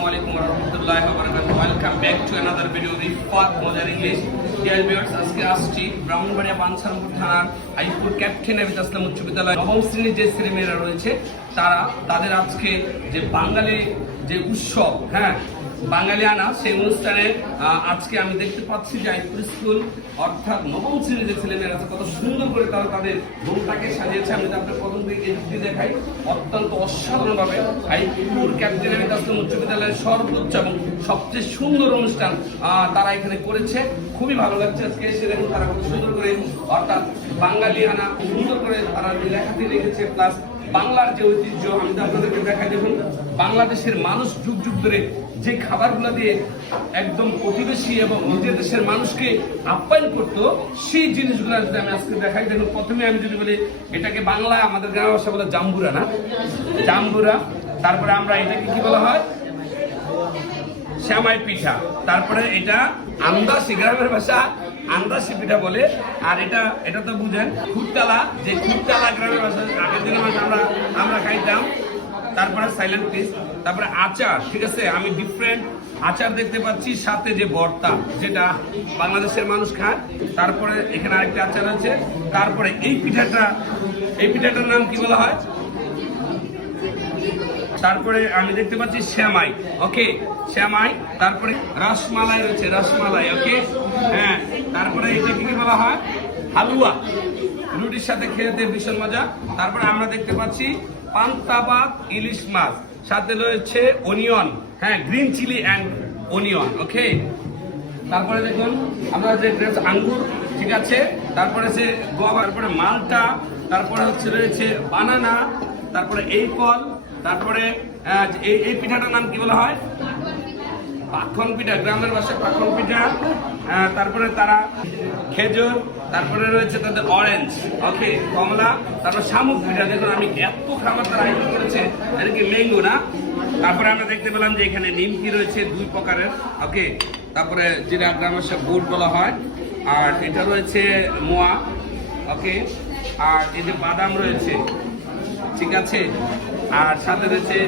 Assalamualaikum warahmatullahi wabarakatuh. Welcome back to another video of Rifat Mojar English. Dear viewers, আজকে আসছি ব্রাহ্মণবাড়িয়া বাঞ্ছারামপুর থানার হাইপুর captain Abid আসলাম উচ্চ বিদ্যালয় নবম শ্রেণীর যে ছেলেমেয়েরা রয়েছে তাদের আজকে যে বাঙালি যে উৎসব বাঙালিয়ানা সেই অনুষ্ঠানে আজকে আমি দেখতে পাচ্ছি যে হাইপুর স্কুল অর্থাৎ নবম শ্রেণীর যে ছেলেমেয়েরা আছে কত সুন্দর করে তারা তাদের রুমটাকে সাজিয়েছে। আমি আপনার প্রথম থেকে এদিকে দেখাই অত্যন্ত অসাধারণভাবে হাইপুর ক্যাপ্টেন আবিদ আসলাম উচ্চ বিদ্যালয়ের সর্বোচ্চ এবং সবচেয়ে সুন্দর অনুষ্ঠান তারা এখানে করেছে। খুবই ভালো লাগছে আজকে এসে দেখুন তারা কত সুন্দর করে অর্থাৎ বাঙালিয়ানা সুন্দর করে তারা লেখাতে লিখেছে, প্লাস বাংলার যে ঐতিহ্য আমি আপনাদেরকে দেখাই। দেখুন বাংলাদেশের মানুষ যুগ যুগ ধরে যে খাবারগুলো দিয়ে একদম প্রতিবেশী এবং নিজের দেশের মানুষকে আপ্যায়ন করতো সেই জিনিসগুলো যদি আমি আজকে দেখাই। দেখুন প্রথমে আমি যদি বলি এটাকে বাংলা আমাদের গ্রামের ভাষা বলে জাম্বুরা, না জাম্বুরা। তারপরে আমরা এটাকে কি বলা হয় শ্যামাই পিঠা। তারপরে এটা আমদাসি, গ্রামের ভাষা আন্দাসি পিঠা বলে। আর এটা তো বুঝেন খুঁটতালা, যে খুঁটতালা গ্রামের ভাষা আগের দিনের ভাষা আমরা খাইতাম। তারপরে সাইলেন্ট প্লিজ। তারপরে আচার, ঠিক আছে, আমি ডিফারেন্ট আচার দেখতে পাচ্ছি, সাথে যে ভর্তা যেটা বাংলাদেশের মানুষ খায়। তারপরে এখানে আরেকটা আচার আছে। তারপরে এই পিঠাটার নাম কি বলা হয়? তারপরে আমি দেখতে পাচ্ছি শ্যামাই, ওকে শ্যামাই। তারপরে রসমালাই রয়েছে, রসমালাই, ওকে হ্যাঁ। তারপরে এটা কি বলা হয়? হালুয়া, রুটির সাথে খেতে ভীষণ মজা। তারপরে আমরা দেখতে পাচ্ছি পান্তাবাদ ইলিশ মাছ, সাথে রয়েছে onion, green chilli and onion, okay. তারপরে দেখুন আমরা যে আঙ্গুর, ঠিক আছে, তারপরে সে গোয়া, তারপরে মালটা, তারপরে রয়েছে বানানা, তারপরে এই ফল, তারপরে এই পিঠাটার নাম কি বলা হয়? পাখন পিঠা, গ্রামের ভাষায় পাখন পিঠা। তারপরে তারা খেজুর, তারপরে রয়েছে তাদের অরেঞ্জ, ওকে কমলা, তারপর শামুক পিঠা। দেখুন আমি এত খাবার তারা আয়োজন করেছে, এটা কি ম্যাঙ্গো না? তারপরে আমরা দেখতে পেলাম যে এখানে নিমকি রয়েছে 2 প্রকারের, ওকে। তারপরে যেটা গ্রামের ভাষায় গুড় বলা হয়। আর এটা রয়েছে মোয়া, ওকে। আর এই যে বাদাম রয়েছে, ঠিক আছে। আর সাথে রয়েছে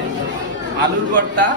আলুর ভর্তা।